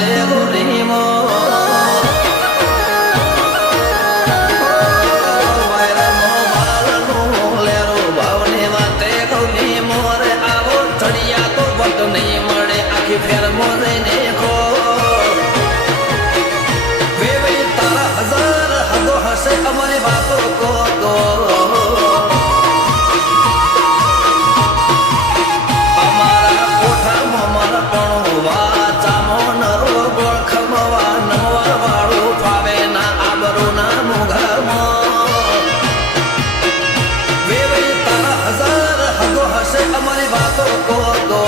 વાતે ગુરીમો નહીં મળે આખી ફેર મોરે ને ખો વેવી તારા હજાર હદો હશે અમારી વાતો કો તો અમારા કોઠામાં મારા પણ વાચામો નરો ગોળખમવા નમવા વાળું ફાવે ના આબરો ના મુઘામાં વેવી તારા હજાર હદો હશે અમારી વાતો કો તો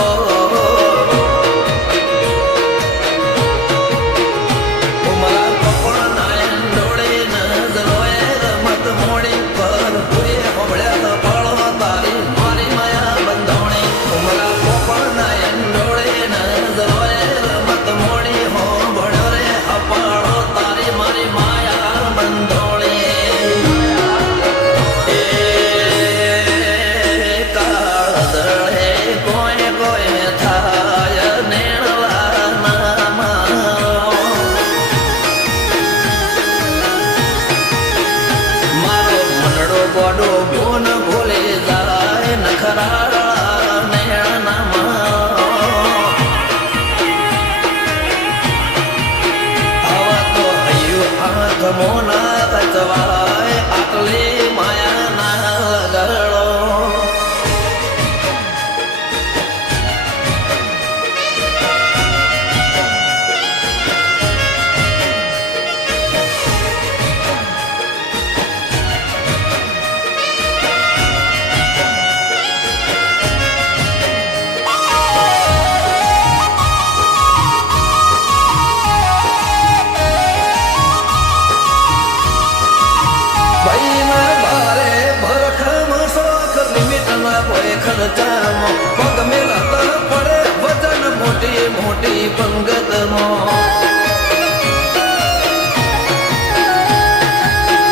ગોડો બોન ભૂલે જાય નખરાળા નૈણામાં આવા તો હૈયું હાથ મોના રચવાય આટલી માયા ના લગડો ખર્ચામાં પગ મેળતા પડે વજન મોટી મોટી પંગતમાં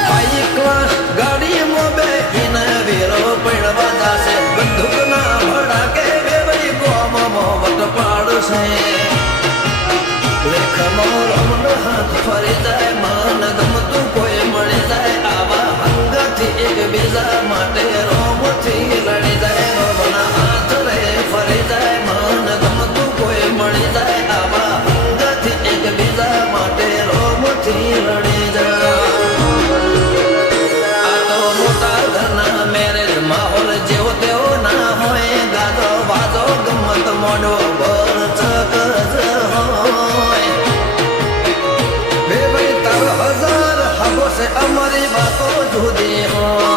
હાઈ ક્લાસ ગાડીમાં બેહીને વેરો પડવા જાશે બંદૂકના ભડાકે વેવાઈ ગોમમાં વટ પાડશે લેખમાં રમણ હાથ ફરી જાય મન ગમતું કોઈ મળી જાય આવા હંગથી એકબીજા માટે રોમથી લડી જાય રોમના હાથ રે ફરી જાય મન ગમતું કોઈ મળી જાય આવા હંગથી એકબીજા માટે રોમથી લડી જાય આ તો મોટા ઘરના મેરેજ માહોલ જેવો તેવો ના હોય ગાતો વાજો ગમત મોડો બરચક હોય બે ભાઈ તારો હજાર હાગો છે અમારી વાતો જુદી હોય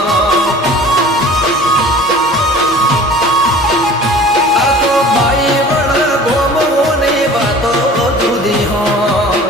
આ તો ભાઈ વડા ગોમોની વાતો જુદી હોય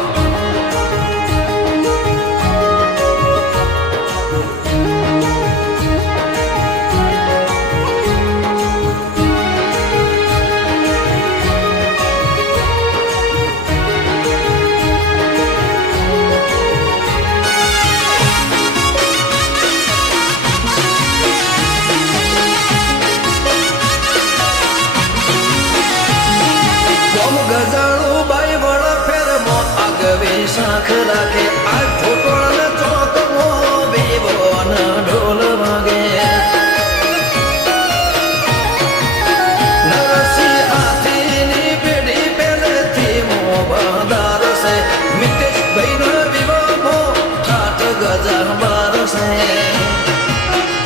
ગજાણું બાઈ વડા ફેરમો આગવે શાખ રાખે આ ઠોટોળના ચોકમો બેવોના ઢોલ વાગે નરસિંહ હાથીની પેઢી પહેલેથી મો બાંધાર છે મિતેશ ભાઈનો વિવાહમો ઠાઠ ગજા બારસે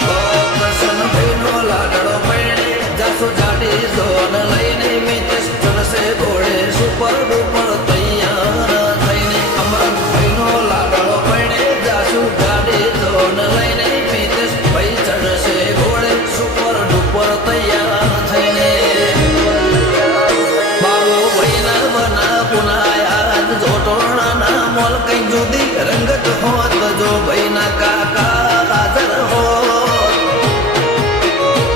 કૃષ્ણ ભાઈનો લાડડો પૈણે જાસો જાડી જોન લઈને મિતેશ ચડશે ઘોડે સુપર ડુપર તૈયાર થઈને અમરત ભાઈનો લાડો પૈણે જાસુ ગાડી જોન લઈને મિતેશ ભાઈ ચડશે ઘોડે સુપર ડુપર તૈયાર થઈને બાબો ભાઈના બના પુનાયા જોટોણાના મોલ કઈ જુદી રંગત હોત જો ભાઈના કાકા હાજર હોત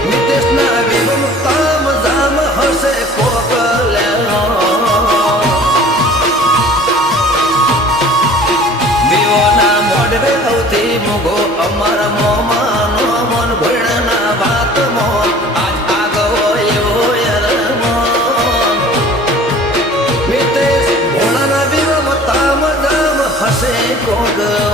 મિતેશના વિવમ તામ જામ હશે કોક મોડવે સૌથી મુગો અમારા મોમાનો મન ભણના વાત મો આજ આગો એવો યરમો મિતેશ ભોળાના છે કોક